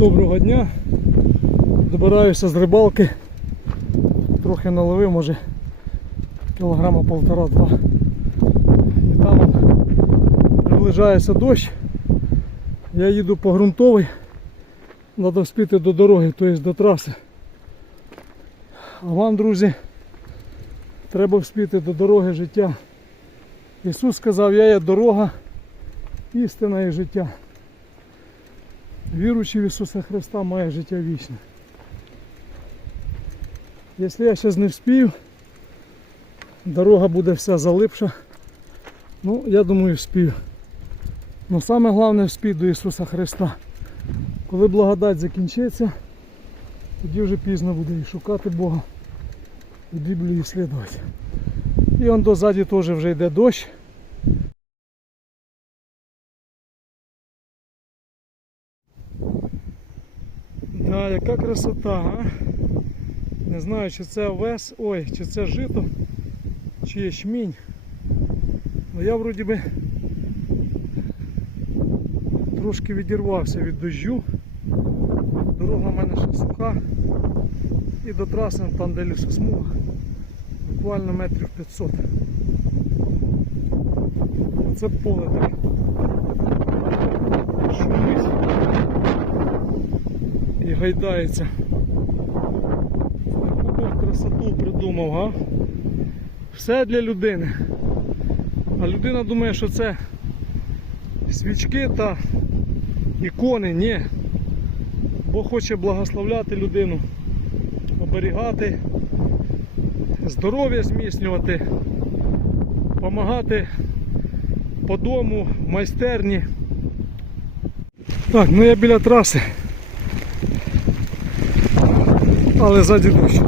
Доброго дня. Добираюся з рибалки. Трохи наловив, може кілограма полтора-два. І там приближається дощ. Я їду по ґрунтовій. Треба вспіти до дороги, тобто до траси. А вам, друзі, треба вспіти до дороги життя. Ісус сказав, я є дорога, істина і життя. Віруючий в Ісуса Христа має життя вічне. Якщо я зараз не вспію, дорога буде вся залипша. Ну, я думаю, вспію. Но саме головне вспіть до Ісуса Христа. Коли благодать закінчиться, тоді вже пізно буде і шукати Бога, і Біблію слідувати. І он дозаді теж вже йде дощ. Да, яка красота, а? Не знаю, чи це овес, ой, чи це жито, чи ячмінь. Ну я вроді би трошки відірвався від дощу. Дорога в мене ще суха. І до траси там де лісосмуга. Буквально метрів 500. Це поле таке. Шумить гайдається. Таку красоту придумав, га? Все для людини. А людина думає, що це свічки та ікони. Ні. Бог хоче благословляти людину, оберігати, здоров'я зміцнювати, допомагати по дому, майстерні. Так, ну я біля траси. Але ззаді дощ.